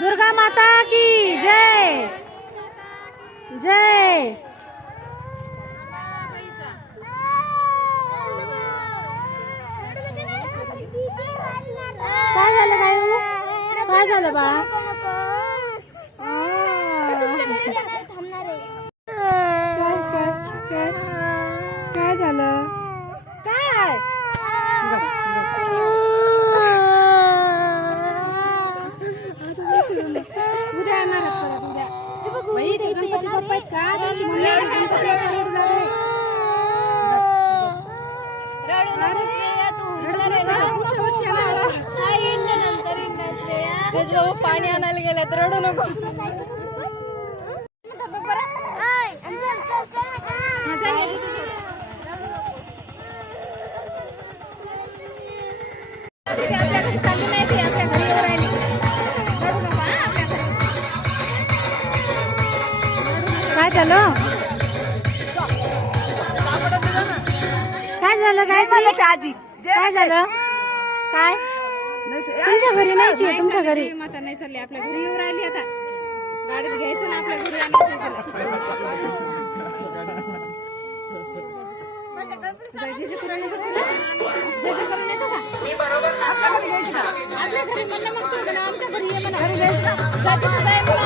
दुर्गा माता की जय जय। काय झालं काय झालं बा? काय झालं काय? उद्या येणार परत उद्या बाई ते गणपती बाप्पा आहेत का त्यांची मम्मी गणपती बाप्पा रडू लागले. पुढच्या वर्षी येणार ते जेव्हा पाणी आणायला गेले तर रडू नको. काय झालं काय झालं काय आजी काय झालं काय? तुमच्या घरी नाहीची तुमच्या घरी माता नाही चालली आपल्या घरी येऊन राहिली. आता गाडीत घ्यायचं ना आपल्या घरी आमच्या घरी म्हणलं मग आमच्या घरी ये म्हणा.